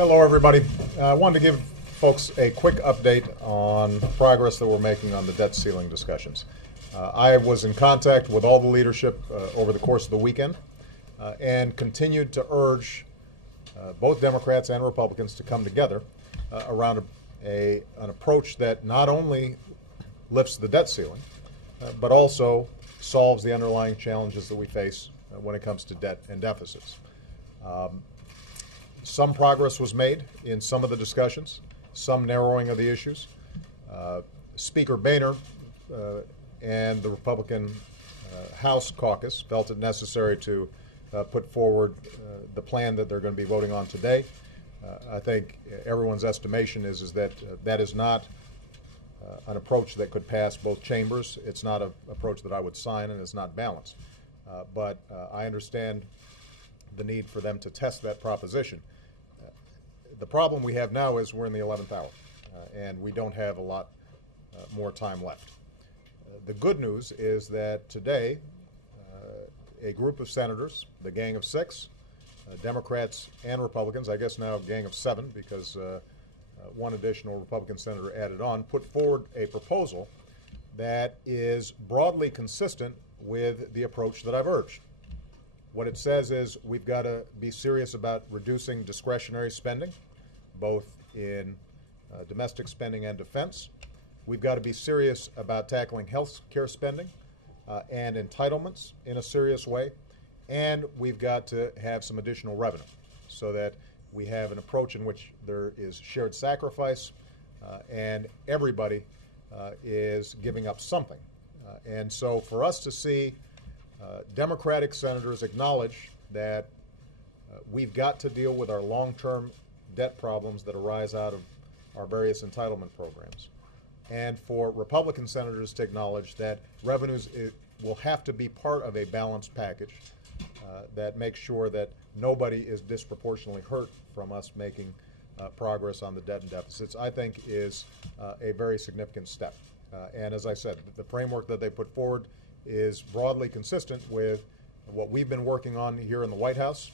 Hello, everybody. I wanted to give folks a quick update on progress that we're making on the debt ceiling discussions. I was in contact with all the leadership over the course of the weekend and continued to urge both Democrats and Republicans to come together around an approach that not only lifts the debt ceiling, but also solves the underlying challenges that we face when it comes to debt and deficits. Some progress was made in some of the discussions, some narrowing of the issues. Speaker Boehner and the Republican House caucus felt it necessary to put forward the plan that they're going to be voting on today. I think everyone's estimation is that that is not an approach that could pass both chambers. It's not an approach that I would sign, and it's not balanced. But I understand the need for them to test that proposition. The problem we have now is we're in the 11th hour, and we don't have a lot more time left. The good news is that today, a group of senators, the Gang of Six, Democrats and Republicans, I guess now a Gang of Seven because one additional Republican senator added on, put forward a proposal that is broadly consistent with the approach that I've urged. What it says is we've got to be serious about reducing discretionary spending, both in domestic spending and defense. We've got to be serious about tackling health care spending and entitlements in a serious way. And we've got to have some additional revenue so that we have an approach in which there is shared sacrifice and everybody is giving up something. And so for us to see Democratic senators acknowledge that we've got to deal with our long-term debt problems that arise out of our various entitlement programs, and for Republican senators to acknowledge that revenues will have to be part of a balanced package that makes sure that nobody is disproportionately hurt from us making progress on the debt and deficits, I think is a very significant step. And as I said, the framework that they put forward is broadly consistent with what we've been working on here in the White House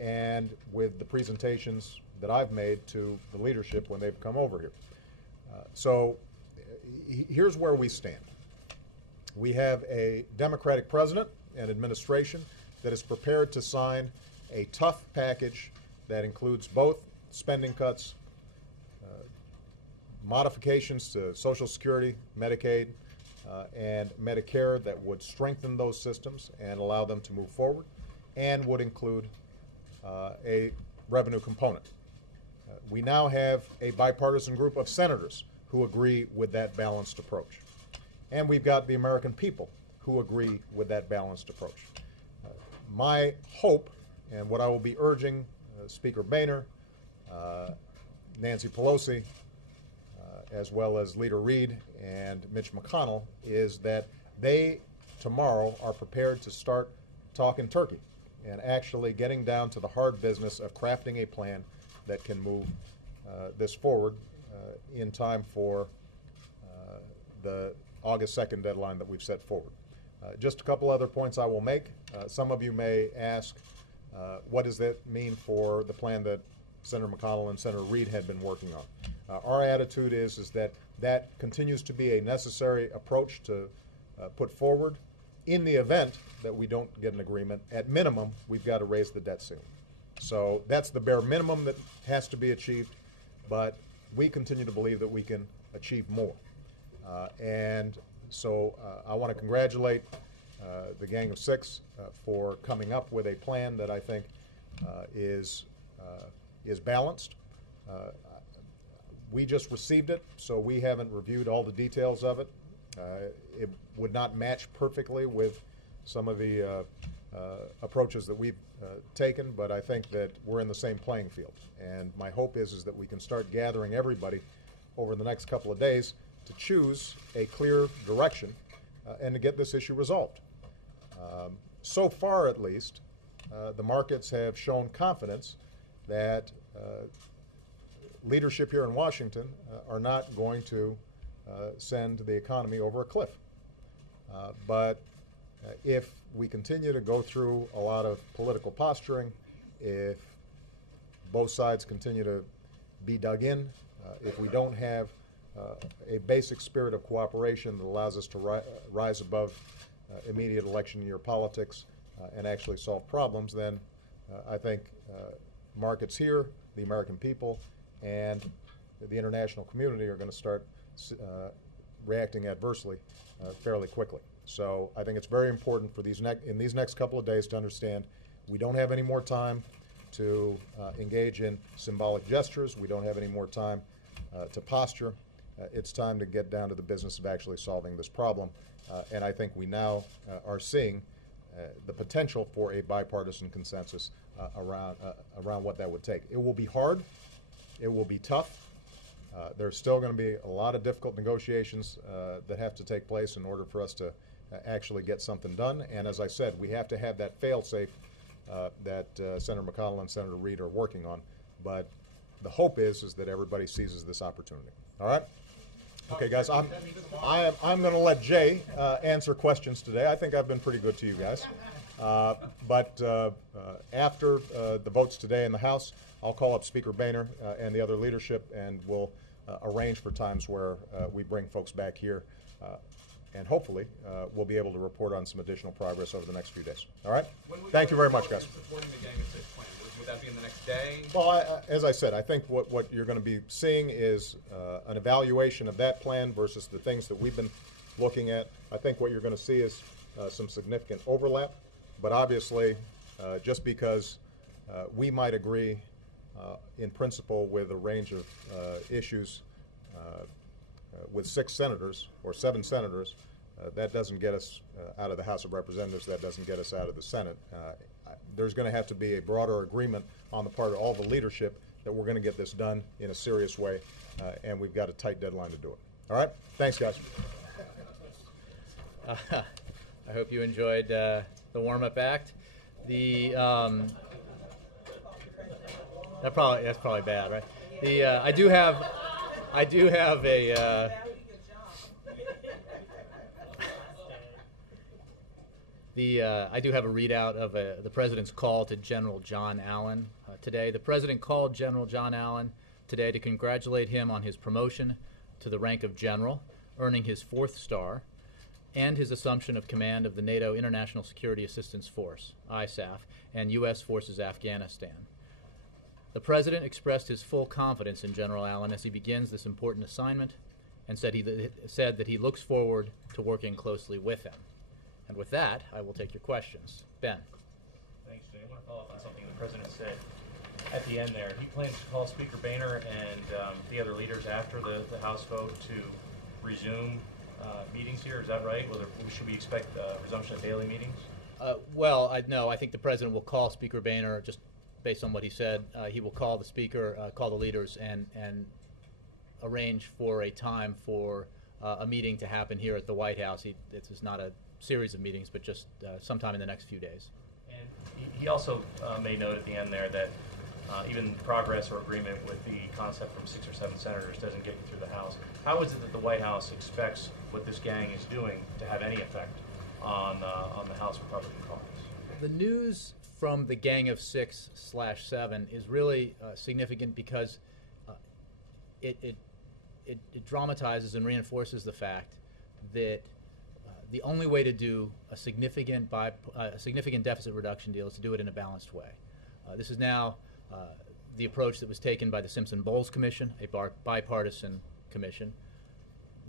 and with the presentations that I've made to the leadership when they've come over here. So here's where we stand. We have a Democratic president and administration that is prepared to sign a tough package that includes both spending cuts, modifications to Social Security, Medicaid, and Medicare that would strengthen those systems and allow them to move forward, and would include a revenue component. We now have a bipartisan group of senators who agree with that balanced approach. And we've got the American people who agree with that balanced approach. My hope, and what I will be urging Speaker Boehner, Nancy Pelosi, as well as Leader Reid and Mitch McConnell, is that they tomorrow are prepared to start talking turkey and actually getting down to the hard business of crafting a plan that can move this forward in time for the August 2nd deadline that we've set forward. Just a couple other points I will make. Some of you may ask, what does that mean for the plan that Senator McConnell and Senator Reid had been working on? Our attitude is that that continues to be a necessary approach to put forward. In the event that we don't get an agreement, at minimum, we've got to raise the debt ceiling. So that's the bare minimum that has to be achieved, but we continue to believe that we can achieve more. And so I want to congratulate the Gang of Six for coming up with a plan that I think is balanced. We just received it, so we haven't reviewed all the details of it. It would not match perfectly with some of the approaches that we've taken, but I think that we're in the same playing field. And my hope is that we can start gathering everybody over the next couple of days to choose a clear direction and to get this issue resolved. So far, at least, the markets have shown confidence that leadership here in Washington are not going to send the economy over a cliff. But if we continue to go through a lot of political posturing, if both sides continue to be dug in, if we don't have a basic spirit of cooperation that allows us to rise above immediate election year politics and actually solve problems, then I think markets here, the American people, and the international community are going to start reacting adversely fairly quickly. So I think it's very important for in these next couple of days to understand we don't have any more time to engage in symbolic gestures. We don't have any more time to posture. It's time to get down to the business of actually solving this problem. And I think we now are seeing the potential for a bipartisan consensus around what that would take. It will be hard. It will be tough. There's still going to be a lot of difficult negotiations that have to take place in order for us to actually get something done. And as I said, we have to have that fail-safe that Senator McConnell and Senator Reid are working on. But the hope is that everybody seizes this opportunity. All right? Okay, guys, I'm going to let Jay answer questions today. I think I've been pretty good to you guys. But after the votes today in the House, I'll call up Speaker Boehner and the other leadership, and we'll arrange for times where we bring folks back here. And hopefully, we'll be able to report on some additional progress over the next few days. All right? Thank you very much, guys. Supporting the Gang of Six plan? Would that be in the next day? Well, as I said, I think what you're going to be seeing is an evaluation of that plan versus the things that we've been looking at. I think what you're going to see is some significant overlap. But obviously, just because we might agree in principle with a range of issues with 6 senators or 7 senators, that doesn't get us out of the House of Representatives. That doesn't get us out of the Senate. There's going to have to be a broader agreement on the part of all the leadership that we're going to get this done in a serious way, and we've got a tight deadline to do it. All right? Thanks, guys. I hope you enjoyed the warm-up act. That's probably bad, right? I do have a readout of the President's call to General John Allen today. The President called General John Allen today to congratulate him on his promotion to the rank of general, earning his 4th star, and his assumption of command of the NATO International Security Assistance Force, ISAF, and U.S. Forces Afghanistan. The President expressed his full confidence in General Allen as he begins this important assignment and said that he looks forward to working closely with him. And with that, I will take your questions. Ben. Thanks, Jay. I want to follow up on something the President said at the end there. He plans to call Speaker Boehner and the other leaders after the House vote to resume meetings here. Is that right? Should we expect resumption of daily meetings? No. I think the President will call Speaker Boehner just based on what he said. He will call the Speaker, call the leaders, and arrange for a time for a meeting to happen here at the White House. This is not a series of meetings, but just sometime in the next few days. And he also made note at the end there that even progress or agreement with the concept from 6 or 7 senators doesn't get you through the House. How is it that the White House expects what this gang is doing to have any effect on the House Republican caucus? The news from the Gang of 6/7 is really significant because it dramatizes and reinforces the fact that the only way to do a significant deficit reduction deal is to do it in a balanced way. This is now the approach that was taken by the Simpson-Bowles Commission, a bipartisan commission,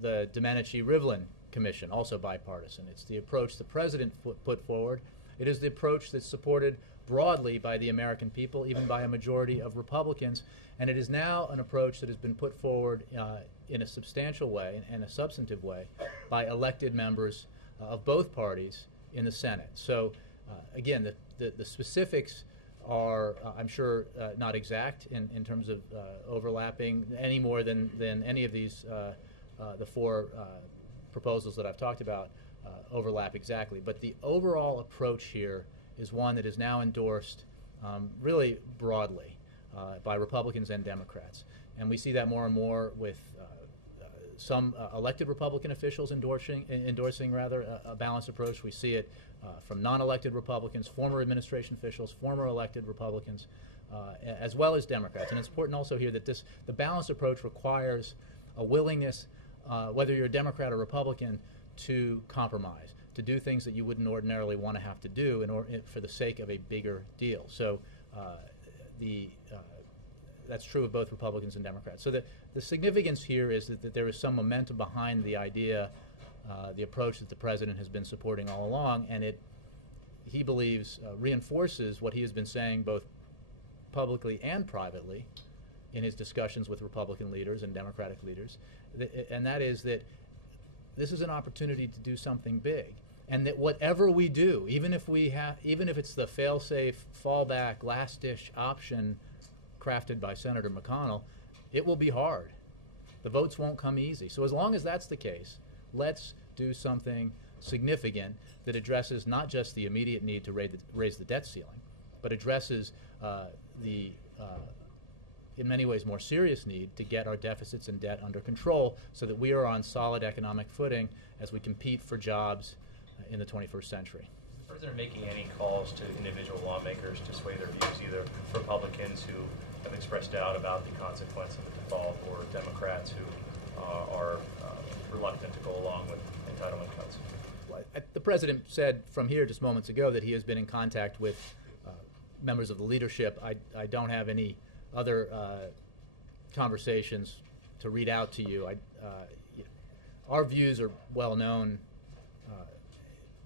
the Domenici-Rivlin Commission, also bipartisan. It's the approach the President put forward. It is the approach that's supported broadly by the American people, even by a majority of Republicans, and it is now an approach that has been put forward in a substantial way and a substantive way by elected members of both parties in the Senate. So again, the specifics are, I'm sure, not exact in terms of overlapping any more than any of these, the 4 proposals that I've talked about overlap exactly. But the overall approach here is one that is now endorsed really broadly by Republicans and Democrats. And we see that more and more with some elected Republican officials endorsing a balanced approach. We see it from non-elected Republicans, former administration officials, former elected Republicans. as well as Democrats. And it's important also here that the balanced approach requires a willingness, whether you're a Democrat or Republican, to compromise, to do things that you wouldn't ordinarily want to have to do for the sake of a bigger deal. So that's true of both Republicans and Democrats. So the significance here is that there is some momentum behind the idea, the approach that the president has been supporting all along, and he believes reinforces what he has been saying both publicly and privately in his discussions with Republican leaders and Democratic leaders, and that is that this is an opportunity to do something big, and that whatever we do, even if it's the fail-safe, fallback, last-ditch option crafted by Senator McConnell, it will be hard. The votes won't come easy. So as long as that's the case, let's do something significant that addresses not just the immediate need to raise the debt ceiling, but addresses the in many ways more serious need to get our deficits and debt under control so that we are on solid economic footing as we compete for jobs in the 21st century. Is the president making any calls to individual lawmakers to sway their views, either Republicans who have expressed doubt about the consequence of the default or Democrats who are reluctant to go along with entitlement cuts? The president said from here just moments ago that he has been in contact with members of the leadership. I don't have any other conversations to read out to you. Our views are well known,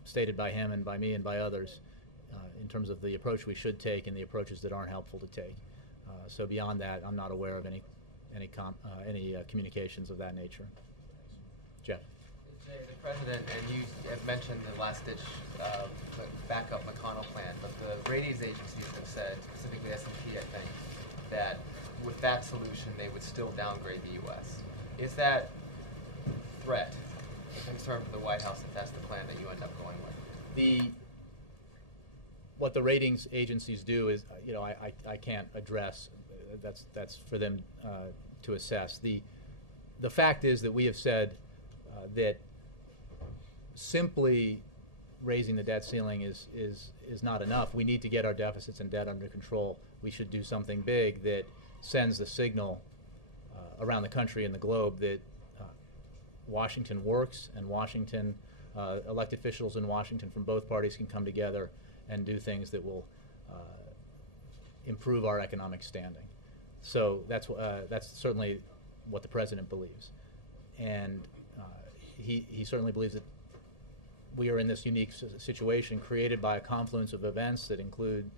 stated by him and by me and by others, in terms of the approach we should take and the approaches that aren't helpful to take. So beyond that, I'm not aware of any communications of that nature. Jeff. Jay, the president and you have mentioned the last-ditch backup McConnell plan, but the ratings agencies have said, specifically S&P, I think, that with that solution they would still downgrade the U.S. Is that threat a concern for the White House if that's the plan that you end up going with? What the ratings agencies do is, I can't address. That's for them to assess. The fact is that we have said that simply raising the debt ceiling is not enough. We need to get our deficits and debt under control. We should do something big that sends the signal around the country and the globe that Washington works, and Washington, elected officials in Washington from both parties can come together and do things that will improve our economic standing. So that's certainly what the president believes, and he certainly believes that we are in this unique situation created by a confluence of events that include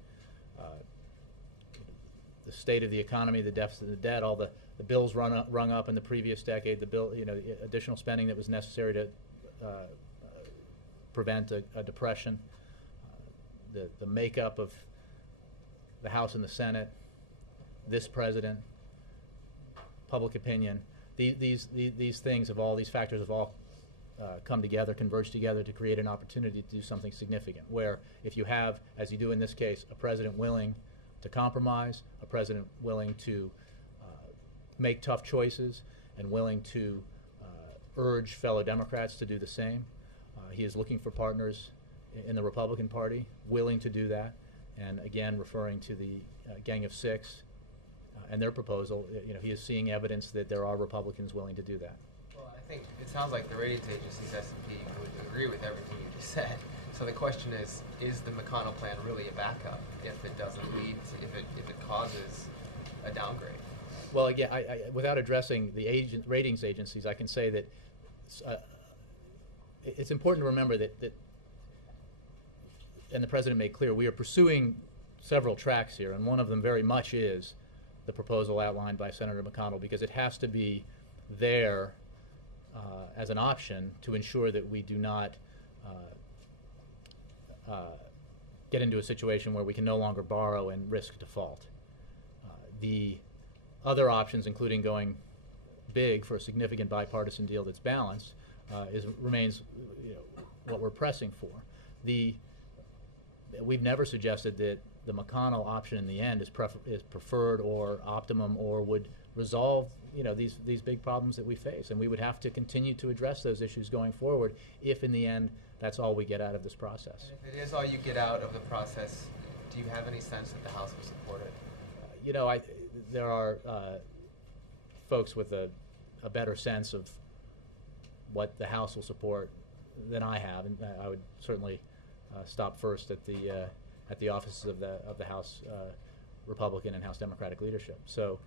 the state of the economy, the deficit, the debt, all the bills rung up in the previous decade, the additional spending that was necessary to prevent a depression, the makeup of the House and the Senate, this president, public opinion. These things of all these factors have all come together, converge together to create an opportunity to do something significant. Where if you have, as you do in this case, a president willing to compromise, a president willing to make tough choices, and willing to urge fellow Democrats to do the same. He is looking for partners in the Republican Party willing to do that, and again referring to the Gang of Six and their proposal. He is seeing evidence that there are Republicans willing to do that. Well, I think it sounds like the ratings agencies, S&P, would agree with everything you just said. So the question is the McConnell plan really a backup if it doesn't lead to, if it causes a downgrade? Well, again, without addressing the ratings agencies, I can say that it's important to remember that, and the president made clear, we are pursuing several tracks here, and one of them very much is the proposal outlined by Senator McConnell, because it has to be there as an option to ensure that we do not get into a situation where we can no longer borrow and risk default. The other options, including going big for a significant bipartisan deal that's balanced, remains what we're pressing for. We've never suggested that the McConnell option in the end is preferred or optimum or would resolve these big problems that we face, and we would have to continue to address those issues going forward if in the end that's all we get out of this process. And if it is all you get out of the process, do you have any sense that the House will support it? you know, there are folks with a better sense of what the House will support than I have, and I would certainly stop first at the offices of the House Republican and House Democratic leadership. So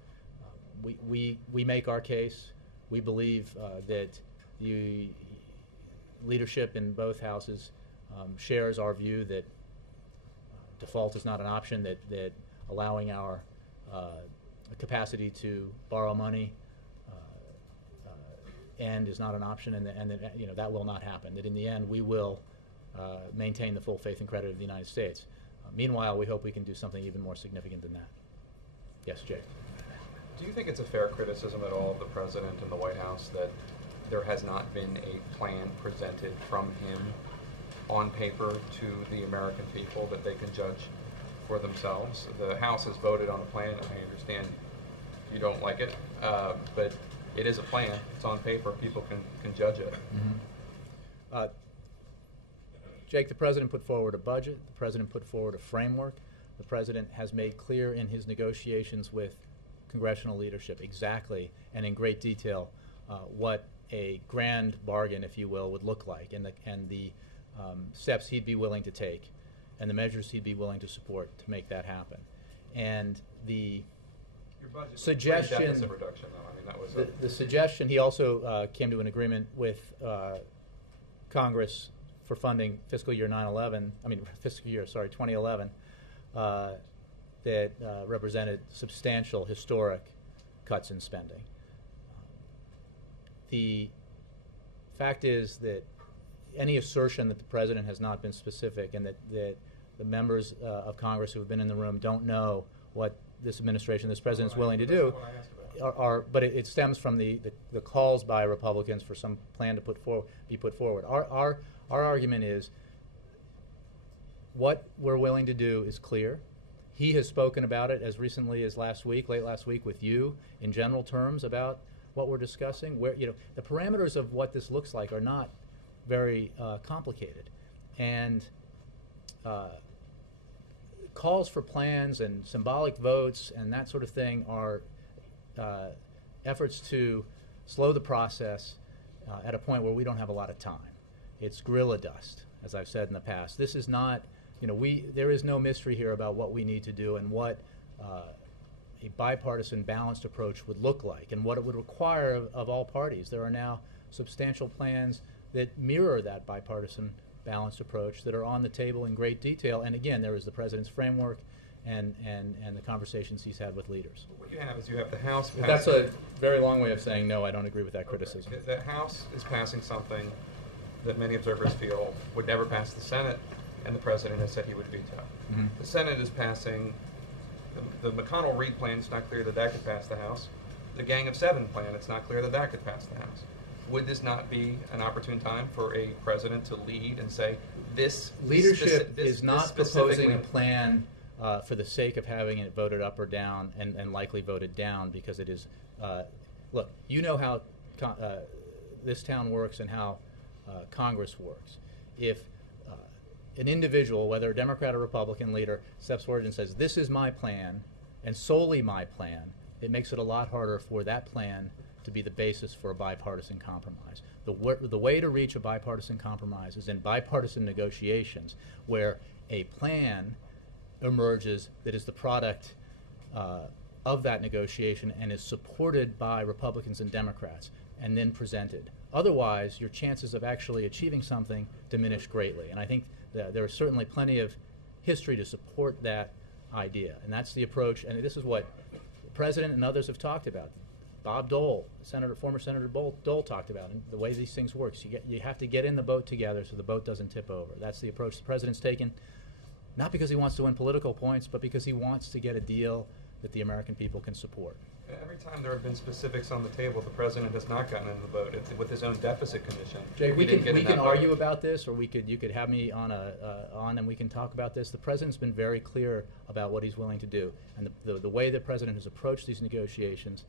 we make our case. We believe that the leadership in both houses shares our view that default is not an option, that allowing our capacity to borrow money end is not an option, and that, you know, that will not happen. That in the end we will maintain the full faith and credit of the United States. Meanwhile, we hope we can do something even more significant than that. Yes, Jay. Do you think it's a fair criticism at all of the President and the White House that there has not been a plan presented from him on paper to the American people that they can judge for themselves? The House has voted on a plan. I understand you don't like it, but it is a plan. It's on paper. People can judge it. Mm-hmm. Jake, the President put forward a budget. The President put forward a framework. The President has made clear in his negotiations with congressional leadership exactly and in great detail what a grand bargain, if you will, would look like, and the steps he'd be willing to take and the measures he'd be willing to support to make that happen. And the suggestion, deficit reduction, though. I mean, that was the suggestion, he also came to an agreement with Congress for funding fiscal year 2011, that represented substantial historic cuts in spending. The fact is that any assertion that the President has not been specific and that the members of Congress who have been in the room don't know what this administration, this President is willing to do, but it stems from the calls by Republicans for some plan to be put forward. Our argument is what we're willing to do is clear. He has spoken about it as recently as late last week with you in general terms about what we're discussing. Where, you know, the parameters of what this looks like are not very complicated, and calls for plans and symbolic votes and that sort of thing are efforts to slow the process at a point where we don't have a lot of time. It's gorilla dust, as I've said in the past. This is not, you know, there is no mystery here about what we need to do and what a bipartisan balanced approach would look like and what it would require of all parties. There are now substantial plans that mirror that bipartisan balanced approach that are on the table in great detail. And again, there is the President's framework and the conversations he's had with leaders. What you have is you have the House passing. That's a very long way of saying no, I don't agree with that criticism. The House is passing something that many observers feel would never pass the Senate, and the President has said he would veto. Mm-hmm. The Senate is passing the McConnell-Reed plan. It's not clear that that could pass the House. The Gang of Seven plan, it's not clear that that could pass the House. Would this not be an opportune time for a president to lead and say, this leadership is not proposing a plan for the sake of having it voted up or down and likely voted down because it is, look, you know how this town works and how Congress works. If an individual, whether a Democrat or Republican leader, steps forward and says, this is my plan and solely my plan, it makes it a lot harder for that plan to be the basis for a bipartisan compromise. The way to reach a bipartisan compromise is in bipartisan negotiations where a plan emerges that is the product of that negotiation and is supported by Republicans and Democrats and then presented. Otherwise, your chances of actually achieving something diminish greatly. And I think that there is certainly plenty of history to support that idea. And that's the approach, and this is what the President and others have talked about. Bob Dole, former Senator Dole talked about, and the way these things work. You have to get in the boat together so the boat doesn't tip over. That's the approach the President's taken, not because he wants to win political points, but because he wants to get a deal that the American people can support. Every time there have been specifics on the table, the President has not gotten in the boat with his own deficit commission. Jay, we can argue about this, or you could have me on and we can talk about this. The President's been very clear about what he's willing to do, and the way the President has approached these negotiations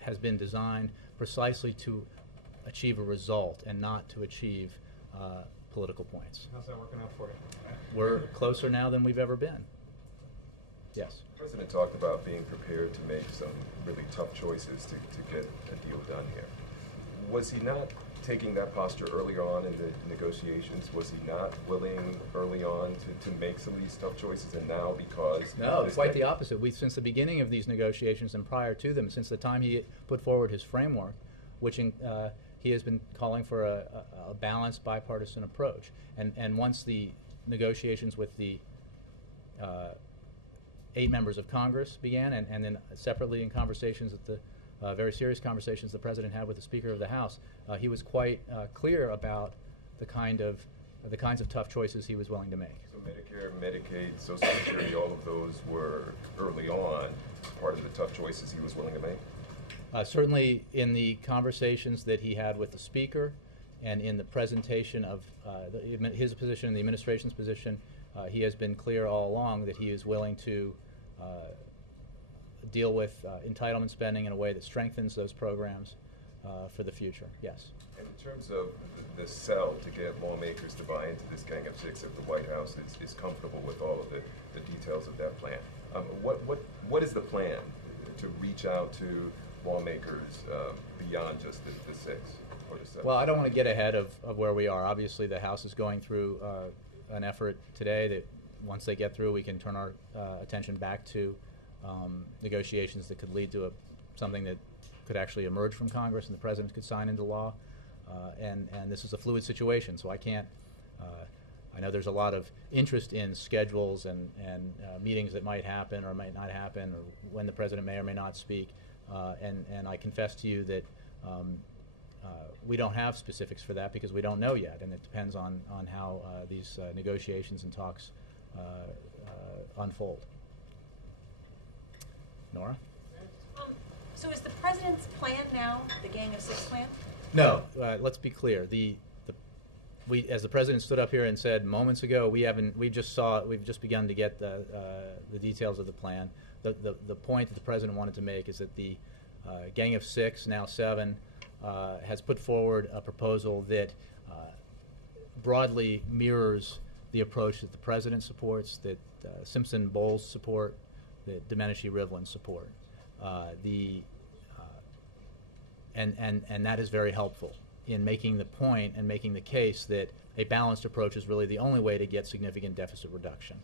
has been designed precisely to achieve a result and not to achieve political points. How's that working out for you? We're closer now than we've ever been. Yes. The President talked about being prepared to make some really tough choices to get a deal done here. Was he not taking that posture earlier on in the negotiations? Was he not willing early on to make some of these tough choices, and now because... No, quite the opposite. Since the beginning of these negotiations and prior to them, since the time he put forward his framework, which he has been calling for a balanced bipartisan approach. And once the negotiations with the 8 members of Congress began, and then separately in conversations at the very serious conversations the President had with the Speaker of the House, he was quite clear about the kinds of tough choices he was willing to make. So Medicare, Medicaid, Social Security, all of those were early on part of the tough choices he was willing to make? Certainly in the conversations that he had with the Speaker and in the presentation of his position and the administration's position, he has been clear all along that he is willing to deal with entitlement spending in a way that strengthens those programs for the future, yes. And in terms of the sell to get lawmakers to buy into this Gang of Six, if the White House is comfortable with all of the details of that plan, what is the plan to reach out to lawmakers beyond just the 6 or the 7? Well, I don't want to get ahead of where we are. Obviously, the House is going through an effort today that once they get through, we can turn our attention back to negotiations that could lead to something that could actually emerge from Congress and the President could sign into law. And this is a fluid situation, so I can't. I know there's a lot of interest in schedules and meetings that might happen or might not happen, or when the President may or may not speak. And I confess to you that we don't have specifics for that because we don't know yet, and it depends on how these negotiations and talks unfold. Nora? So is the President's plan now the Gang of Six plan? No. Let's be clear. As the President stood up here and said moments ago, we've just begun to get the details of the plan. The point that the President wanted to make is that the Gang of Six, now 7, has put forward a proposal that broadly mirrors the approach that the President supports, that Simpson-Bowles support, that Domenici-Rivlin support. And that is very helpful in making the point and making the case that a balanced approach is really the only way to get significant deficit reduction,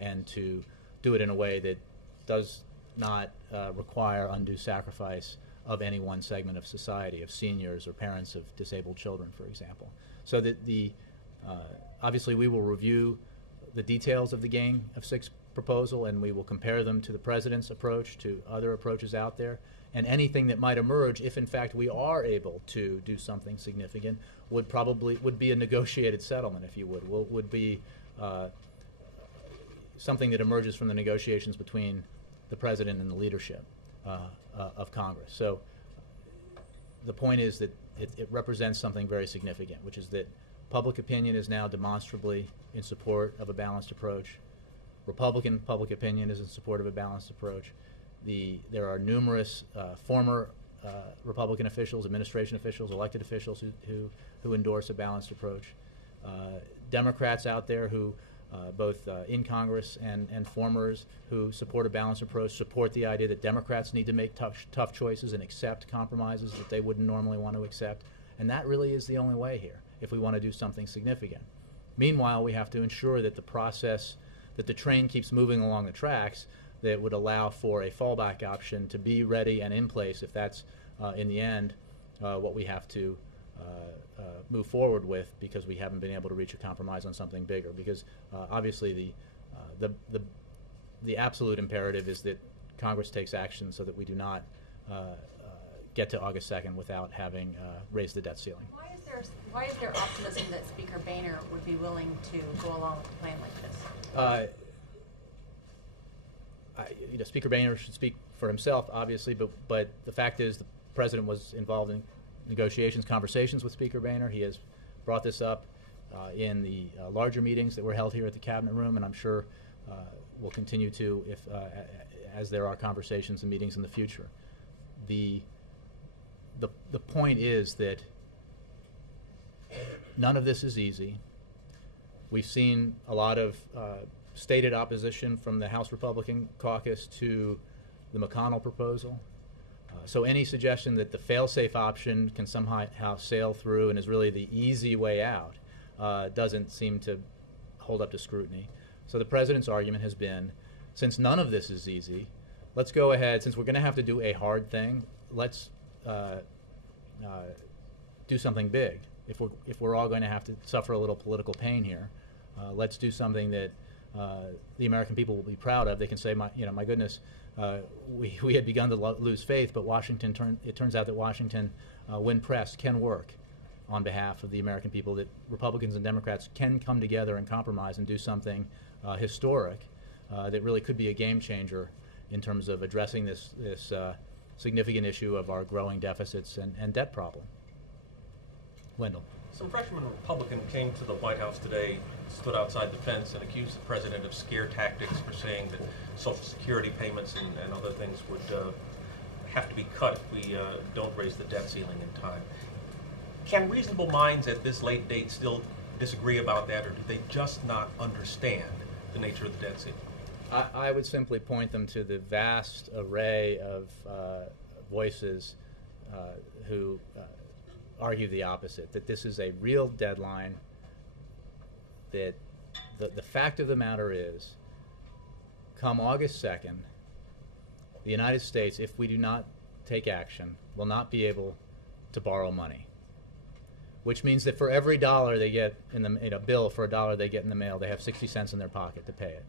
and to do it in a way that does not require undue sacrifice of any one segment of society, of seniors or parents of disabled children, for example. So that obviously we will review the details of the Gang of Six proposal, and we will compare them to the President's approach, to other approaches out there, and anything that might emerge, if in fact we are able to do something significant, would be a negotiated settlement, if you would be something that emerges from the negotiations between the President and the leadership of Congress. So the point is that it represents something very significant, which is that public opinion is now demonstrably in support of a balanced approach. Republican public opinion is in support of a balanced approach. There are numerous former Republican officials, administration officials, elected officials who endorse a balanced approach. Democrats out there who both in Congress and formers who support a balanced approach support the idea that Democrats need to make tough choices and accept compromises that they wouldn't normally want to accept. And that really is the only way here if we want to do something significant. Meanwhile, we have to ensure that the process, that the train keeps moving along the tracks that would allow for a fallback option to be ready and in place if that's, in the end, what we have to move forward with, because we haven't been able to reach a compromise on something bigger. Because obviously the absolute imperative is that Congress takes action so that we do not get to August 2nd without having raised the debt ceiling. Why is there optimism that Speaker Boehner would be willing to go along with a plan like this? Speaker Boehner should speak for himself, obviously, but the fact is the President was involved in negotiations, conversations with Speaker Boehner. He has brought this up in the larger meetings that were held here at the Cabinet Room, and I'm sure will continue to as there are conversations and meetings in the future. The point is that none of this is easy. We've seen a lot of stated opposition from the House Republican caucus to the McConnell proposal. So any suggestion that the fail-safe option can somehow sail through and is really the easy way out doesn't seem to hold up to scrutiny. So the president's argument has been, since none of this is easy, let's go ahead, since we're going to have to do a hard thing, let's do something big. If we're all going to have to suffer a little political pain here, let's do something that the American people will be proud of. They can say, my goodness, we had begun to lose faith, but it turns out that Washington, when pressed, can work on behalf of the American people, that Republicans and Democrats can come together and compromise and do something historic that really could be a game changer in terms of addressing this significant issue of our growing deficits and debt problem. Wendell. Some freshman Republican came to the White House today, stood outside the fence, and accused the president of scare tactics for saying that Social Security payments and other things would have to be cut if we don't raise the debt ceiling in time. Can reasonable minds at this late date still disagree about that, or do they just not understand the nature of the debt ceiling? I would simply point them to the vast array of voices who argue the opposite, that this is a real deadline, that the fact of the matter is, come August 2nd, the United States, if we do not take action, will not be able to borrow money. Which means that for every dollar they get in a bill for a dollar they get in the mail, they have 60 cents in their pocket to pay it.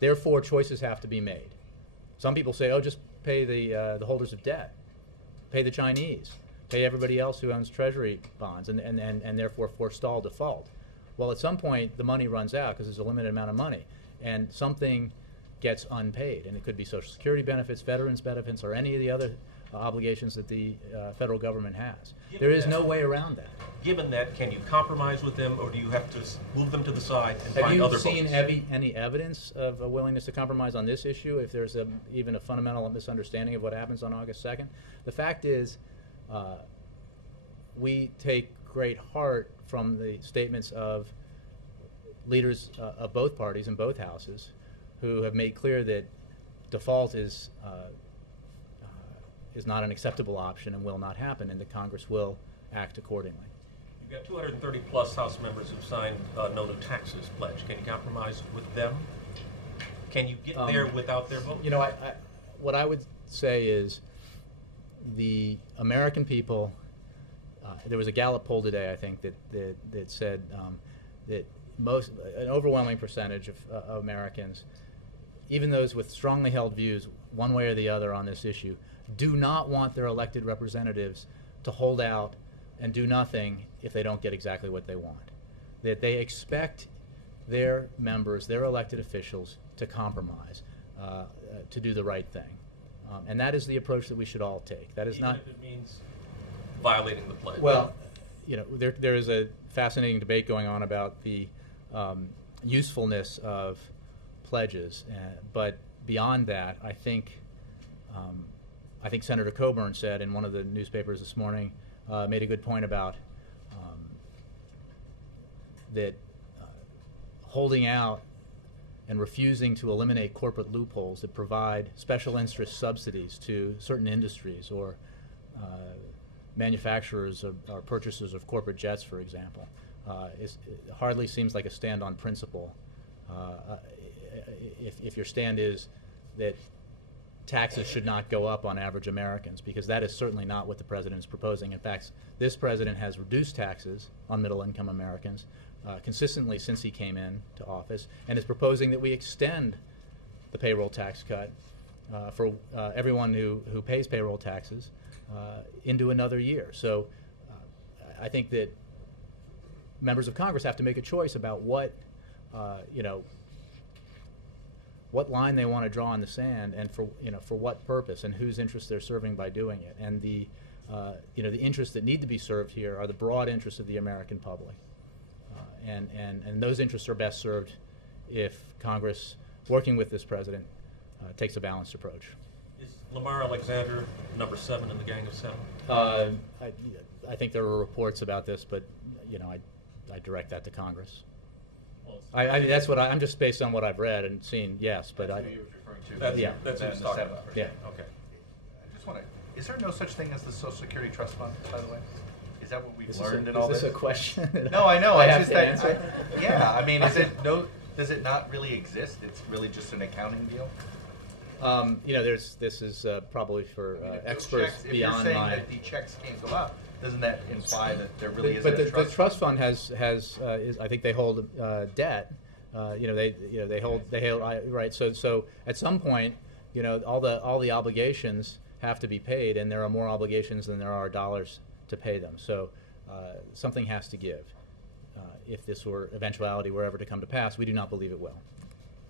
Therefore, choices have to be made. Some people say, oh, just pay the holders of debt, pay the Chinese, pay everybody else who owns treasury bonds, and therefore forestall default. Well, at some point, the money runs out because there's a limited amount of money, and something gets unpaid, and it could be Social Security benefits, veterans benefits, or any of the other obligations that the federal government has. There is no way around that. Given that, can you compromise with them, or do you have to move them to the side and find other votes? Have you seen any evidence of a willingness to compromise on this issue, if there's even a fundamental misunderstanding of what happens on August 2nd? The fact is, we take great heart from the statements of leaders of both parties in both houses who have made clear that default is not an acceptable option and will not happen, and that Congress will act accordingly. You've got 230 plus House members who've signed no to taxes pledge. Can you compromise with them? Can you get there without their vote? You know, what I would say is the American people, there was a Gallup poll today, I think, that said that an overwhelming percentage of Americans, even those with strongly held views one way or the other on this issue, do not want their elected representatives to hold out and do nothing if they don't get exactly what they want. That they expect their members, their elected officials, to compromise, to do the right thing. And that is the approach that we should all take. That is not... Even if it means violating the pledge. Well, you know, there is a fascinating debate going on about the usefulness of pledges, but beyond that, I think Senator Coburn said in one of the newspapers this morning, made a good point about that holding out and refusing to eliminate corporate loopholes that provide special interest subsidies to certain industries or manufacturers or purchasers of corporate jets, for example, it hardly seems like a stand on principle. If your stand is that taxes should not go up on average Americans, because that is certainly not what the president is proposing. In fact, this president has reduced taxes on middle-income Americans consistently since he came into office, and is proposing that we extend the payroll tax cut for everyone who pays payroll taxes into another year. So I think that members of Congress have to make a choice about what line they want to draw in the sand, and for what purpose, and whose interests they're serving by doing it. And the interests that need to be served here are the broad interests of the American public, and those interests are best served if Congress, working with this president, takes a balanced approach. Is Lamar Alexander number 7 in the Gang of 7? I think there were reports about this, but I direct that to Congress. I mean, that's what I'm just based on what I've read and seen, yes, but That's I. who you was referring to. That's, Yeah. that's what Then he's the talking 7th. about. Yeah. Okay. I just want to, is there no such thing as the Social Security Trust Fund, by the way? Is that what we've Is learned this in all is this? this a question? that No, I know. I it's have just to that, answer. yeah, I mean, does it not really exist? It's really just an accounting deal? You know, this is probably for I mean, if those experts checks- beyond If you're saying my. that the checks can't go out, doesn't that imply that there really isn't But a the trust trust fund has is, I think they hold debt. They hold right. So at some point, you know, all the obligations have to be paid, and there are more obligations than there are dollars to pay them. So something has to give. If this eventuality were ever to come to pass, we do not believe it will.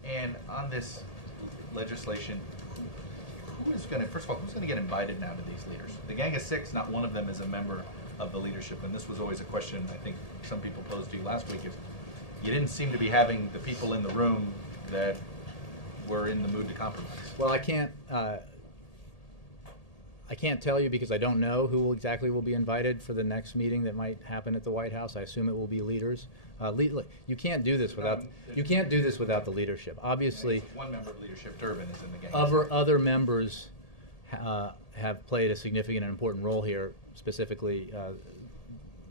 And on this legislation, who is going to, first of all, who's going to get invited now to these leaders? The Gang of Six, not one of them is a member of the leadership, and this was always a question I think some people posed to you last week. If you didn't seem to be having the people in the room that were in the mood to compromise. Well, I can't tell you because I don't know who exactly will be invited for the next meeting that might happen at the White House. I assume it will be leaders. You can't do this without the leadership. Obviously, One member of leadership, Durbin, is in the Gang. other members have played a significant and important role here. Specifically,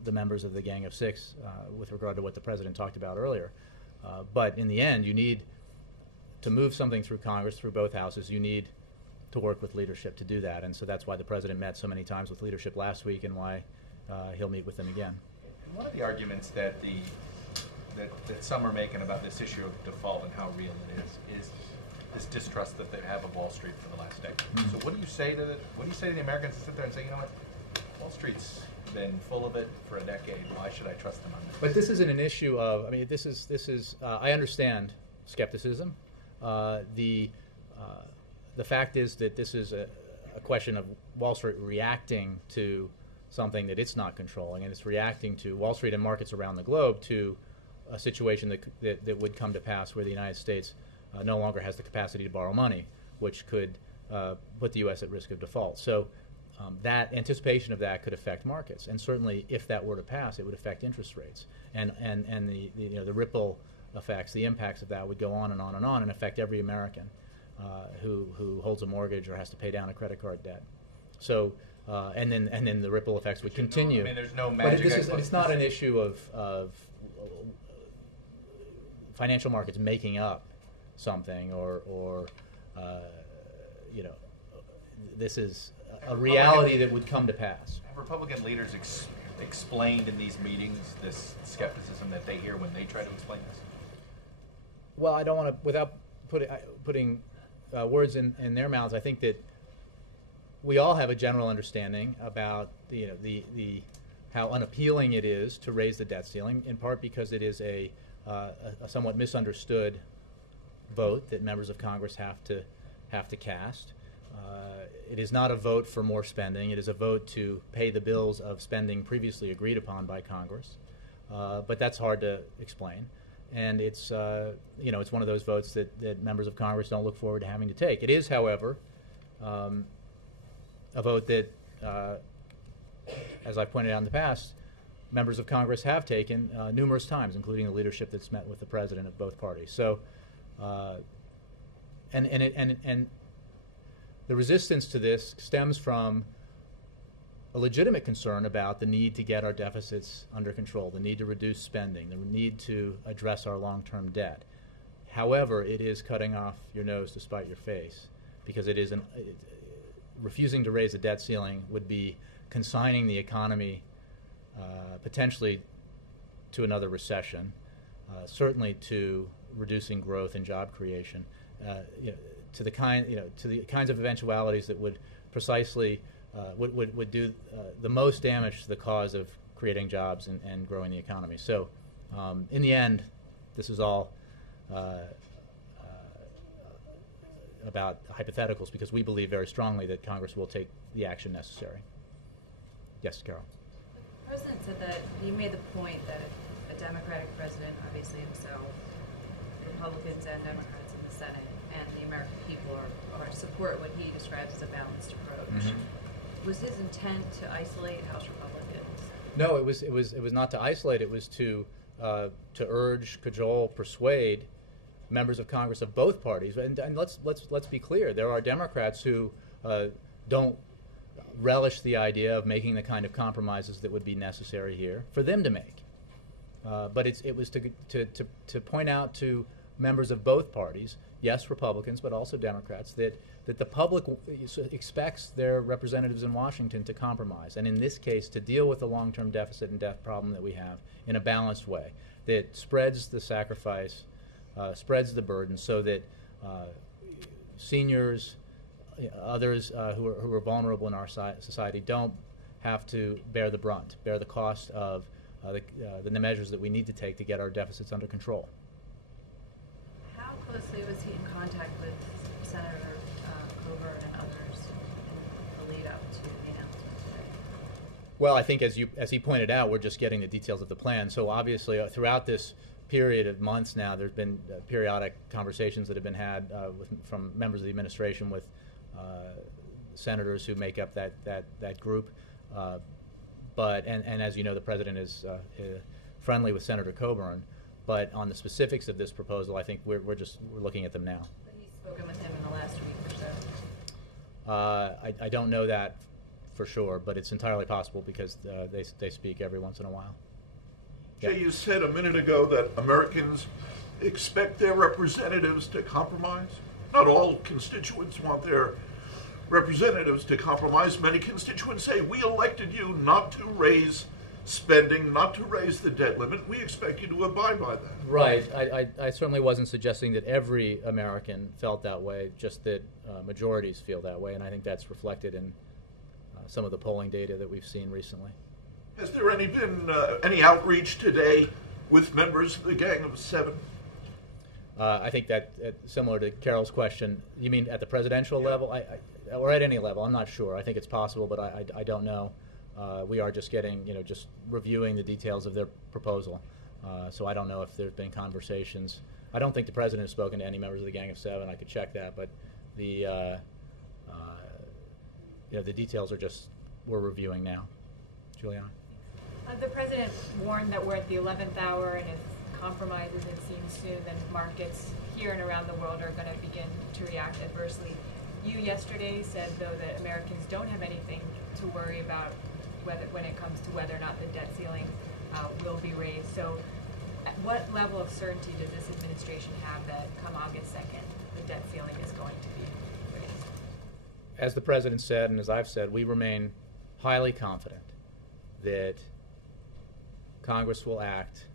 the members of the Gang of Six, with regard to what the president talked about earlier. But in the end, you need to move something through Congress, through both houses. You need to work with leadership to do that, and so that's why the president met so many times with leadership last week, and why he'll meet with them again. And one of the arguments that that some are making about this issue of default and how real it is this distrust that they have of Wall Street for the last decade. Mm-hmm. So what do you say to the Americans that sit there and say, you know what, Wall Street's been full of it for a decade. Why should I trust them on this? But this isn't an issue of. I mean, this is. I understand skepticism. The fact is that this is a question of Wall Street reacting to something that it's not controlling, and it's reacting to Wall Street and markets around the globe to a situation that would come to pass where the United States no longer has the capacity to borrow money, which could put the U.S. at risk of default. So that anticipation of that could affect markets, and certainly if that were to pass, it would affect interest rates, and the ripple effects, the impacts of that would go on and on and on, and affect every American who holds a mortgage or has to pay down a credit card debt. So and then the ripple effects would continue. I mean, there's no But magic. it's not an issue of financial markets making up something or this is a reality that would come to pass. Have Republican leaders explained in these meetings this skepticism that they hear when they try to explain this? Well, I don't want to, without putting words in their mouths, I think that we all have a general understanding about the how unappealing it is to raise the debt ceiling, in part because it is a somewhat misunderstood vote that members of Congress have to cast. It is not a vote for more spending. It is a vote to pay the bills of spending previously agreed upon by Congress. But that's hard to explain, and it's it's one of those votes that members of Congress don't look forward to having to take. It is, however, a vote that, as I pointed out in the past, members of Congress have taken numerous times, including the leadership that's met with the president of both parties. So, and the resistance to this stems from a legitimate concern about the need to get our deficits under control, the need to reduce spending, the need to address our long-term debt. However, it is cutting off your nose to spite your face, because it is refusing to raise the debt ceiling would be consigning the economy potentially to another recession, certainly to reducing growth and job creation, to the kinds of eventualities that would precisely would do the most damage to the cause of creating jobs and growing the economy. So, in the end, this is all about hypotheticals, because we believe very strongly that Congress will take the action necessary. Yes, Carol. The president said that he made the point that a Democratic president, obviously himself, Republicans and Democrats in the Senate, and the American people are support what he describes as a balanced approach. Mm-hmm. Was his intent to isolate House Republicans? No, it was not to isolate. It was to to urge, cajole, persuade members of Congress of both parties. And let's be clear: there are Democrats who don't relish the idea of making the kind of compromises that would be necessary here for them to make. But it was to point out to members of both parties, yes, Republicans, but also Democrats, that the public expects their representatives in Washington to compromise, and in this case, to deal with the long-term deficit and debt problem that we have in a balanced way that spreads the sacrifice, spreads the burden, so that seniors, others who are vulnerable in our society don't have to bear the brunt, bear the cost of the measures that we need to take to get our deficits under control. How closely was he in contact with Senator Coburn and others in the lead up to the announcement today? Well, I think as he pointed out, we're just getting the details of the plan. So obviously, throughout this period of months now, there's been periodic conversations that have been had from members of the administration with senators who make up that group. But as you know, the president is friendly with Senator Coburn. But on the specifics of this proposal, I think we're looking at them now. But he's spoken with him in the last week or so. I don't know that for sure, but it's entirely possible because they speak every once in a while. Jay, you said a minute ago that Americans expect their representatives to compromise. Not all constituents want their representatives to compromise. Many constituents say, we elected you not to raise spending, not to raise the debt limit. We expect you to abide by that. Right. I certainly wasn't suggesting that every American felt that way, just that majorities feel that way, and I think that's reflected in some of the polling data that we've seen recently. Has there been any outreach today with members of the Gang of Seven? I think that, similar to Carol's question, you mean at the presidential level? Or at any level? I'm not sure. I think it's possible, but I don't know. We are just just reviewing the details of their proposal. So I don't know if there's been conversations. I don't think the president has spoken to any members of the Gang of Seven. I could check that, but the details are just we're reviewing now. Juliana? The president warned that we're at the 11th hour, and if compromises it seems soon, then markets here and around the world are going to begin to react adversely. You yesterday said, though, that Americans don't have anything to worry about when it comes to whether or not the debt ceiling will be raised. So at what level of certainty does this administration have that come August 2nd, the debt ceiling is going to be raised? As the president said, and as I've said, we remain highly confident that Congress will act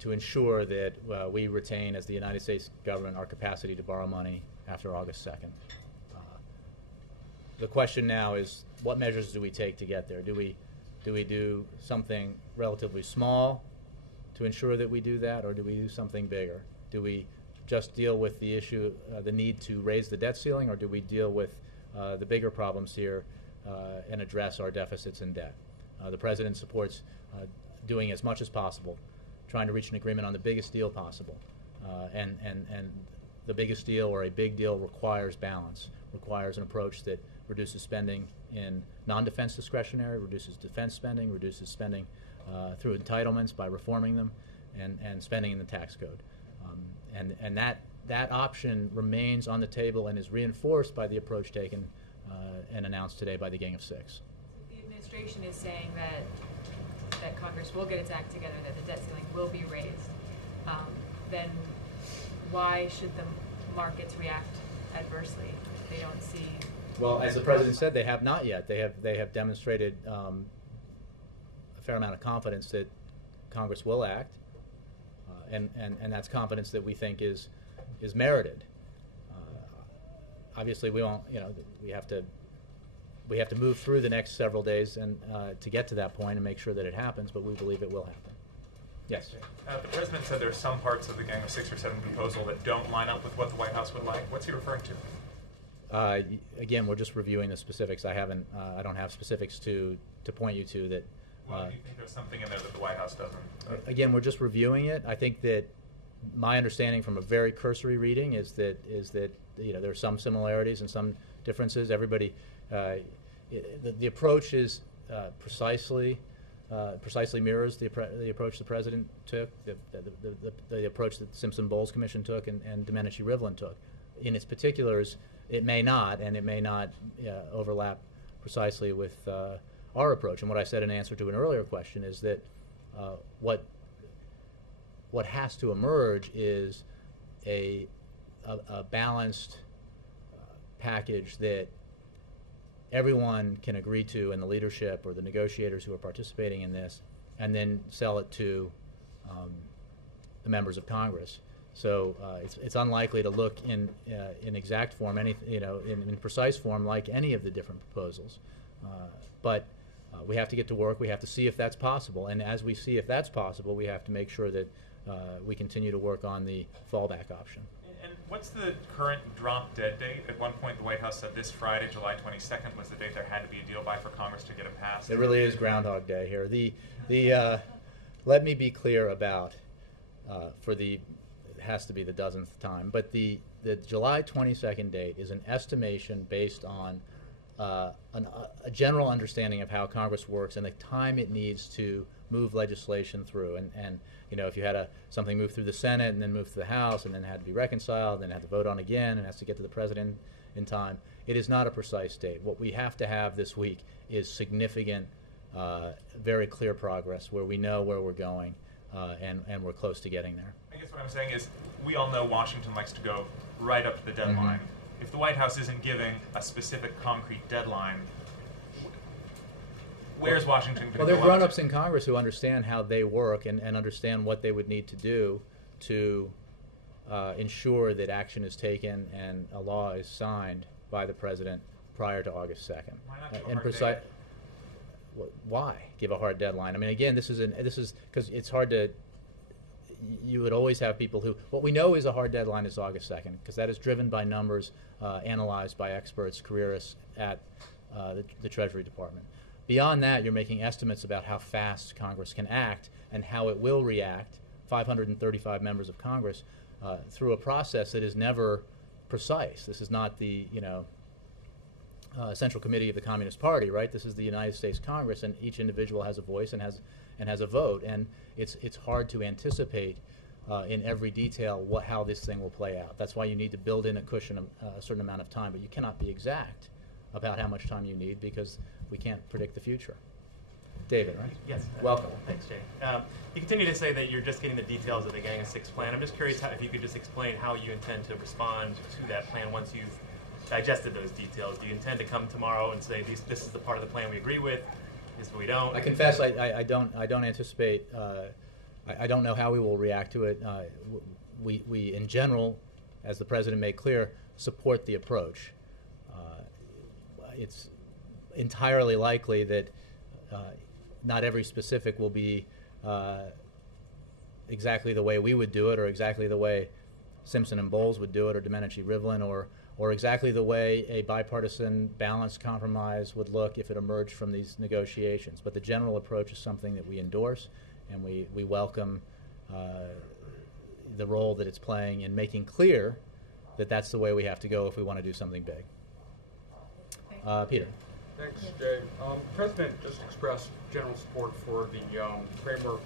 to ensure that we retain, as the United States government, our capacity to borrow money after August 2nd. The question now is, what measures do we take to get there? Do we do something relatively small to ensure that we do that, or do we do something bigger? Do we just deal with the issue, the need to raise the debt ceiling, or do we deal with the bigger problems here and address our deficits and debt? The president supports doing as much as possible, trying to reach an agreement on the biggest deal possible. And the biggest deal, or a big deal, requires balance, requires an approach that reduces spending in non-defense discretionary, reduces defense spending, reduces spending through entitlements by reforming them, and spending in the tax code. And that option remains on the table and is reinforced by the approach taken and announced today by the Gang of Six. The administration is saying that Congress will get its act together, that the debt ceiling will be raised. Then why should the markets react adversely if they don't see? Well, as the president said, they have not yet. They have demonstrated a fair amount of confidence that Congress will act, and that's confidence that we think is merited. Obviously, we won't. We have to move through the next several days and to get to that point and make sure that it happens. But we believe it will happen. Yes. The president said there are some parts of the Gang of 6 or 7 proposal that don't line up with what the White House would like. What's he referring to? Again, we're just reviewing the specifics. I don't have specifics to point you to that. Well, do you think there's something in there that the White House doesn't? Again, we're just reviewing it. I think that my understanding from a very cursory reading is that there are some similarities and some differences. Everybody, the approach is precisely precisely mirrors the approach the president took, the approach that the Simpson-Bowles Commission took, and Domenici-Rivlin took. In its particulars, it may not, and it may not overlap precisely with our approach. And what I said in answer to an earlier question is that what has to emerge is a balanced package that everyone can agree to in the leadership or the negotiators who are participating in this, and then sell it to the members of Congress. So it's unlikely to look in exact form, in precise form, like any of the different proposals. But we have to get to work. We have to see if that's possible, and as we see if that's possible, we have to make sure that we continue to work on the fallback option. And what's the current drop-dead date? At one point, the White House said this Friday, July 22nd, was the date there had to be a deal by for Congress to get it passed. It really is Groundhog Day here. Let me be clear about it has to be the dozenth time, but the July 22nd date is an estimation based on a general understanding of how Congress works and the time it needs to move legislation through. And if you had something move through the Senate and then move to the House and then had to be reconciled, then had to vote on again and has to get to the President in time, it is not a precise date. What we have to have this week is significant, very clear progress where we know where we're going, and we're close to getting there. I guess what I'm saying is we all know Washington likes to go right up to the deadline. Mm-hmm. If the White House isn't giving a specific concrete deadline, where's Washington going to go? Well, there are grown-ups in Congress who understand how they work and understand what they would need to do to ensure that action is taken and a law is signed by the President prior to August 2nd. Why not give a hard deadline? Why give a hard deadline? I mean, again, this is because it's hard to. You would always have people who. What we know is a hard deadline is August 2nd, because that is driven by numbers analyzed by experts, careerists at the Treasury Department. Beyond that, you're making estimates about how fast Congress can act and how it will react. 535 members of Congress through a process that is never precise. This is not the Central Committee of the Communist Party, right? This is the United States Congress, and each individual has a voice and has a vote, and it's hard to anticipate in every detail how this thing will play out. That's why you need to build in a cushion, a certain amount of time, but you cannot be exact about how much time you need because we can't predict the future. David, right? Yes. Welcome. Thanks, Jay. You continue to say that you're just getting the details of the Gang of Six plan. I'm just curious if you could just explain how you intend to respond to that plan once you've digested those details. Do you intend to come tomorrow and say this is the part of the plan we agree with, this we don't? I confess I don't anticipate. I don't know how we will react to it. We in general, as the President made clear, support the approach. It's entirely likely that not every specific will be exactly the way we would do it, or exactly the way Simpson and Bowles would do it, or Domenici-Rivlin, or exactly the way a bipartisan balanced compromise would look if it emerged from these negotiations. But the general approach is something that we endorse, and we welcome the role that it's playing in making clear that that's the way we have to go if we want to do something big. Peter. Thanks, Jay. The President just expressed general support for the framework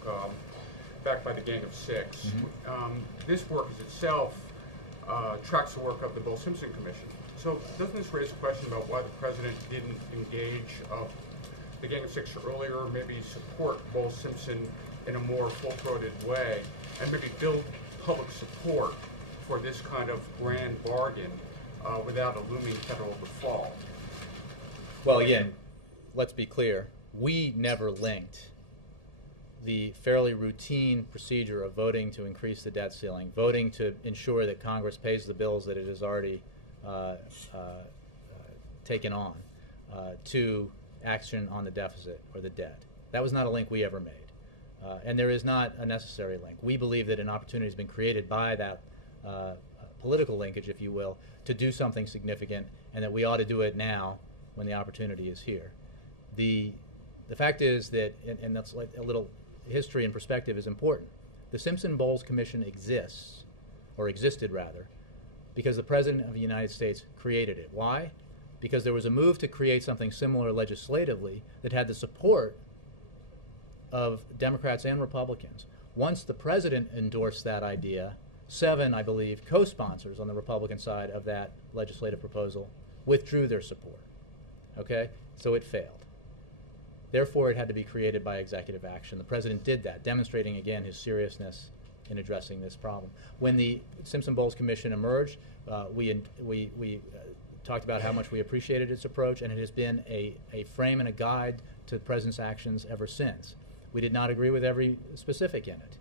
backed by the Gang of Six. Mm-hmm. This work is itself tracks the work of the Bowles-Simpson Commission. So doesn't this raise a question about why the President didn't engage the Gang of Six earlier, maybe support Bowles-Simpson in a more full-throated way, and maybe build public support for this kind of grand bargain without a looming federal default? Well, again, let's be clear. We never linked the fairly routine procedure of voting to increase the debt ceiling, voting to ensure that Congress pays the bills that it has already taken on, to action on the deficit or the debt. That was not a link we ever made. And there is not a necessary link. We believe that an opportunity has been created by that political linkage, if you will, to do something significant, and that we ought to do it now when the opportunity is here. The fact is that, and that's like a little history and perspective is important. The Simpson-Bowles Commission exists, or existed rather, because the President of the United States created it. Why? Because there was a move to create something similar legislatively that had the support of Democrats and Republicans. Once the president endorsed that idea, 7, I believe, co-sponsors on the Republican side of that legislative proposal withdrew their support. Okay? So it failed. Therefore, it had to be created by executive action. The president did that, demonstrating again his seriousness in addressing this problem. When the Simpson-Bowles Commission emerged, we talked about how much we appreciated its approach, and it has been a frame and a guide to the president's actions ever since. We did not agree with every specific in it,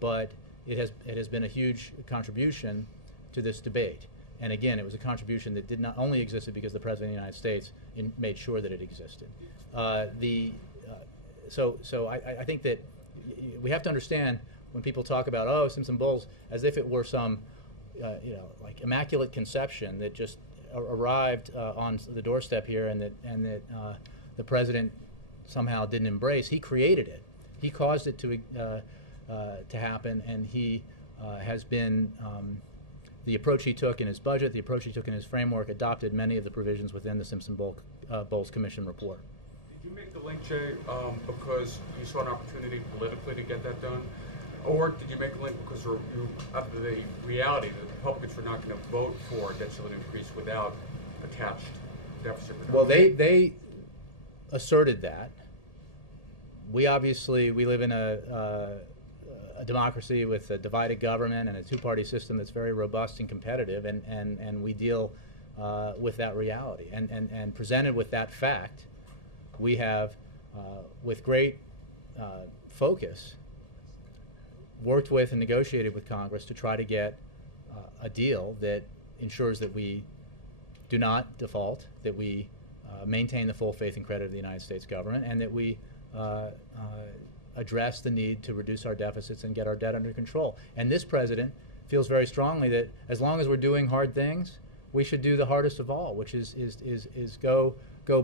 but it has been a huge contribution to this debate. And again, it was a contribution that did not only existed because the President of the United States made sure that it existed. So I think that we have to understand when people talk about, oh, Simpson-Bowles, as if it were some like immaculate conception that just arrived on the doorstep here, and that the president somehow didn't embrace. He created it. He caused it to happen, and he has been the approach he took in his budget, the approach he took in his framework, adopted many of the provisions within the Simpson-Bowles Commission report. Did you make the link, Jay, because you saw an opportunity politically to get that done? Or did you make a link because of the reality that the Republicans were not going to vote for a debt ceiling increase without attached deficit reduction? Well, they asserted that. We live in a democracy with a divided government and a two-party system that's very robust and competitive, and we deal with that reality. And presented with that fact, we have, with great focus, worked with and negotiated with Congress to try to get a deal that ensures that we do not default, that we maintain the full faith and credit of the United States government, and that we address the need to reduce our deficits and get our debt under control. And this president feels very strongly that as long as we're doing hard things, we should do the hardest of all, which is go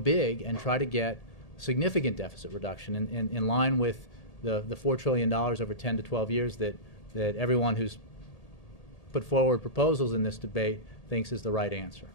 big and try to get significant deficit reduction in line with the $4 trillion over 10 to 12 years that everyone who's put forward proposals in this debate thinks is the right answer.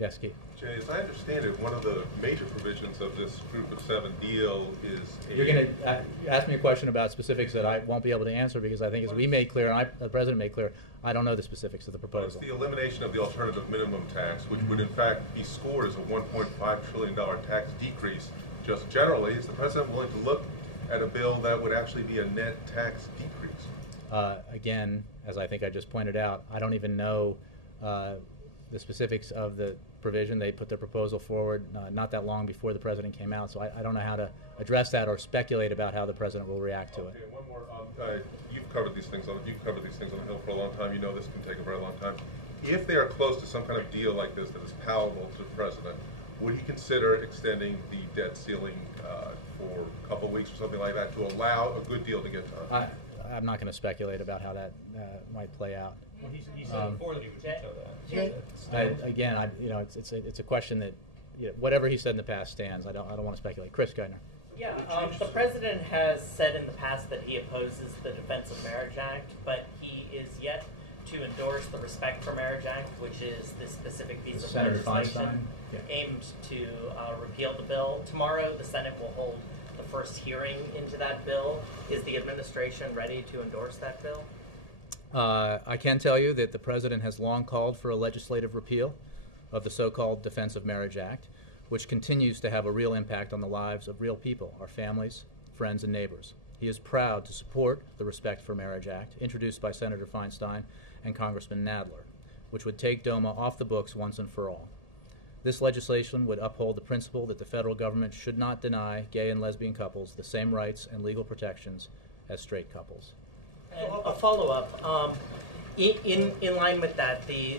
Yes, Keith. Jay, as I understand it, one of the major provisions of this Group of 7 deal is You're going to ask me a question about specifics that I won't be able to answer because I think, as we made clear, and the President made clear, I don't know the specifics of the proposal. It's the elimination of the alternative minimum tax, which would in fact be scored as a $1.5 trillion tax decrease. Just generally, is the President willing to look at a bill that would actually be a net tax decrease? Again, as I think I just pointed out, I don't even know the specifics of the provision. They put their proposal forward not that long before the President came out, so I don't know how to address that or speculate about how the President will react to it. Okay, one more. You've covered these things on the Hill for a long time. You know this can take a very long time. If they are close to some kind of deal like this that is palatable to the President, would he consider extending the debt ceiling for a couple of weeks or something like that to allow a good deal to get done? I'm not going to speculate about how that might play out. Well, he said before that he would veto that. Again, it's a question that, whatever he said in the past stands. I don't want to speculate. Chris Geithner. Yeah, the president has said in the past that he opposes the Defense of Marriage Act, but he is yet to endorse the Respect for Marriage Act, which is this specific piece of Senator legislation Feinstein. aimed to repeal the bill. Tomorrow, the Senate will hold the first hearing into that bill. Is the administration ready to endorse that bill? I can tell you that the President has long called for a legislative repeal of the so-called Defense of Marriage Act, which continues to have a real impact on the lives of real people, our families, friends, and neighbors. He is proud to support the Respect for Marriage Act, introduced by Senator Feinstein and Congressman Nadler, which would take DOMA off the books once and for all. This legislation would uphold the principle that the federal government should not deny gay and lesbian couples the same rights and legal protections as straight couples. And a follow-up. In line with that, the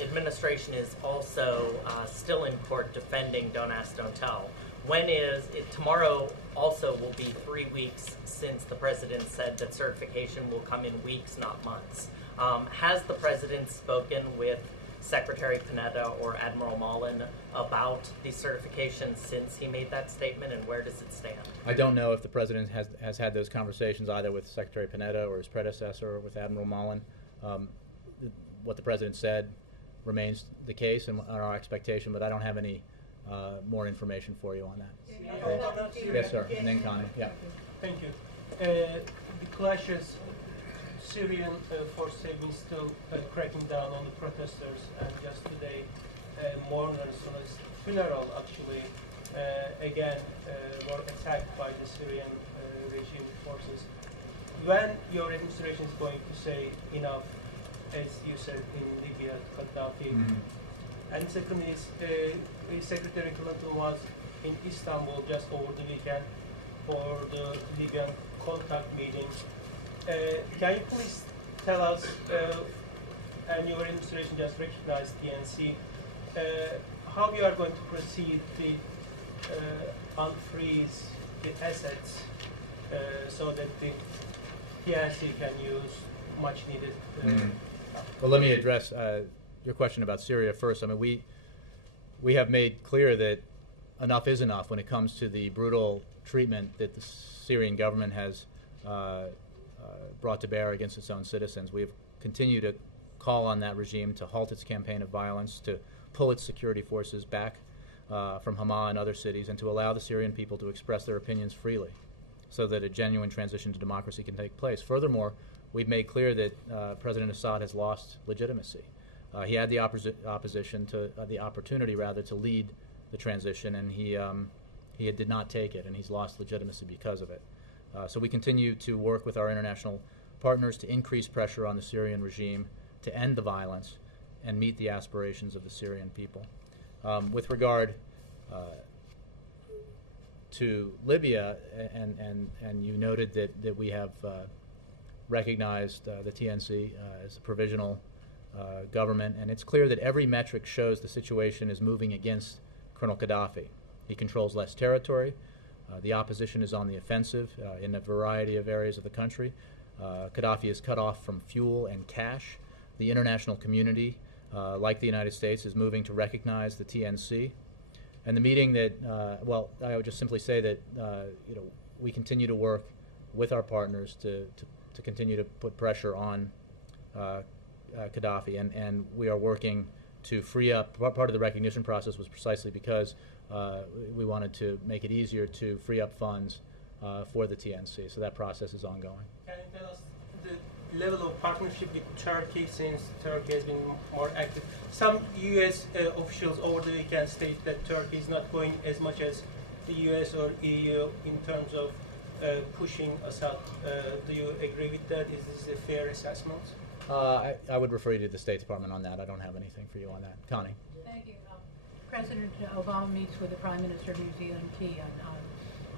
administration is also still in court defending Don't Ask, Don't Tell. Tomorrow also will be 3 weeks since the President said that certification will come in weeks, not months. Has the President spoken with Secretary Panetta or Admiral Mullen about the certification since he made that statement, and where does it stand? I don't know if the President has had those conversations either with Secretary Panetta or his predecessor or with Admiral Mullen. What the President said remains the case and our expectation, but I don't have any more information for you on that. Yes, sir. And then Connie. Yeah. Thank you. The clashes, Syrian forces have been still cracking down on the protesters, and just today, mourners on his funeral actually again were attacked by the Syrian regime forces. When your administration is going to say enough, as you said in Libya, Gaddafi, and second is Secretary Clinton was in Istanbul just over the weekend for the Libyan contact meeting. Can you please tell us, and your administration just recognized TNC, how you are going to proceed to unfreeze the assets so that the TNC can use much needed. Well, let me address your question about Syria first. I mean, we have made clear that enough is enough when it comes to the brutal treatment that the Syrian government has brought to bear against its own citizens. We have continued to call on that regime to halt its campaign of violence, to pull its security forces back from Hama and other cities, and to allow the Syrian people to express their opinions freely so that a genuine transition to democracy can take place. Furthermore, we've made clear that President Assad has lost legitimacy. He had the opposition to the opportunity, rather, to lead the transition, and he did not take it, and he's lost legitimacy because of it. So we continue to work with our international partners to increase pressure on the Syrian regime to end the violence and meet the aspirations of the Syrian people. With regard to Libya, and you noted that we have recognized the TNC as a provisional government, and it's clear that every metric shows the situation is moving against Colonel Gaddafi. He controls less territory. The opposition is on the offensive in a variety of areas of the country. Gaddafi is cut off from fuel and cash. The international community, like the United States, is moving to recognize the TNC. And the meeting that, well, I would just simply say that we continue to work with our partners to continue to put pressure on Gaddafi, and we are working to free up. Part of the recognition process was precisely because we wanted to make it easier to free up funds for the TNC. So that process is ongoing. Can you tell us the level of partnership with Turkey, since Turkey has been more active? Some U.S. officials over the weekend state that Turkey is not going as much as the U.S. or EU in terms of pushing Assad. Do you agree with that? Is this a fair assessment? I would refer you to the State Department on that. I don't have anything for you on that. Connie. Thank you. President Obama meets with the Prime Minister of New Zealand, Key,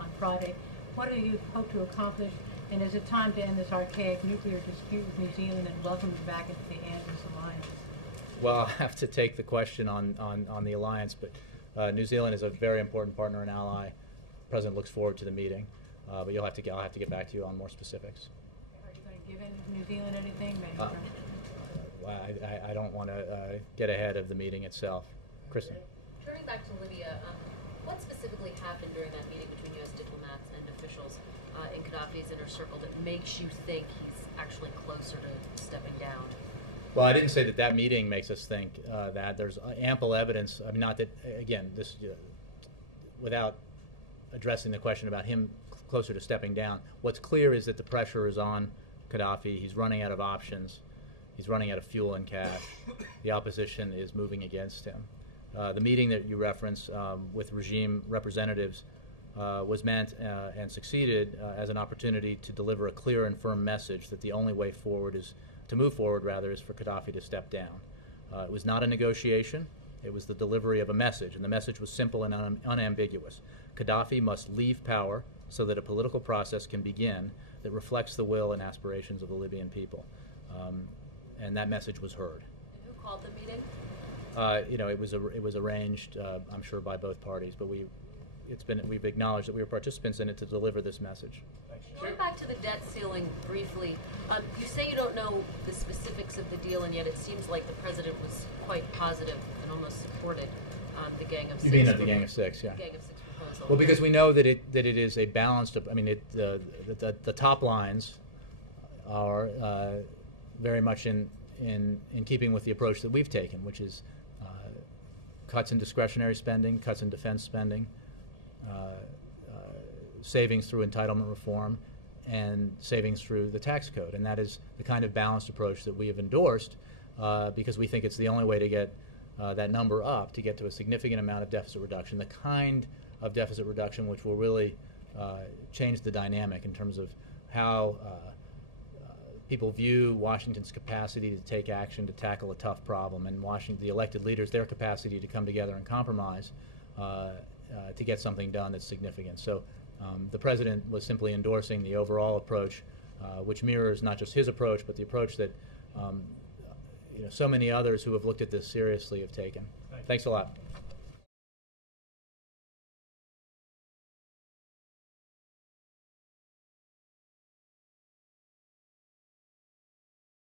on Friday. What do you hope to accomplish, and is it time to end this archaic nuclear dispute with New Zealand and welcome it back into the ANZUS alliance? Well, I'll have to take the question on the alliance, but New Zealand is a very important partner and ally. The President looks forward to the meeting, but I'll have to get back to you on more specifics. Are you going to give in New Zealand anything? I don't want to get ahead of the meeting itself. Kristen. Turning back to Libya, what specifically happened during that meeting between U.S. diplomats and officials in Gaddafi's inner circle that makes you think he's actually closer to stepping down? Well, I didn't say that meeting makes us think that. There's ample evidence. I mean, not that, again, this without addressing the question about him closer to stepping down. What's clear is that the pressure is on Gaddafi. He's running out of options. He's running out of fuel and cash. The opposition is moving against him. The meeting that you referenced with regime representatives was meant and succeeded as an opportunity to deliver a clear and firm message that the only way forward is to move forward, rather, is for Gaddafi to step down. It was not a negotiation. It was the delivery of a message, and the message was simple and unambiguous. Gaddafi must leave power so that a political process can begin that reflects the will and aspirations of the Libyan people. And that message was heard. And who called the meeting? It was arranged, I'm sure, by both parties, but we've acknowledged that we were participants in it to deliver this message. Going back to the debt ceiling briefly, you say you don't know the specifics of the deal, and yet it seems like the president was quite positive and almost supported the Gang of Six. You mean the Gang of Six, yeah. The Gang of Six proposal. Well, because we know that it is a balanced. I mean, the top lines are very much in keeping with the approach that we've taken, which is cuts in discretionary spending, cuts in defense spending, savings through entitlement reform, and savings through the tax code. And that is the kind of balanced approach that we have endorsed because we think it's the only way to get that number up, to get to a significant amount of deficit reduction, the kind of deficit reduction which will really change the dynamic in terms of how people view Washington's capacity to take action to tackle a tough problem, and the elected leaders, their capacity to come together and compromise to get something done that's significant. So the President was simply endorsing the overall approach, which mirrors not just his approach, but the approach that so many others who have looked at this seriously have taken. Thanks a lot.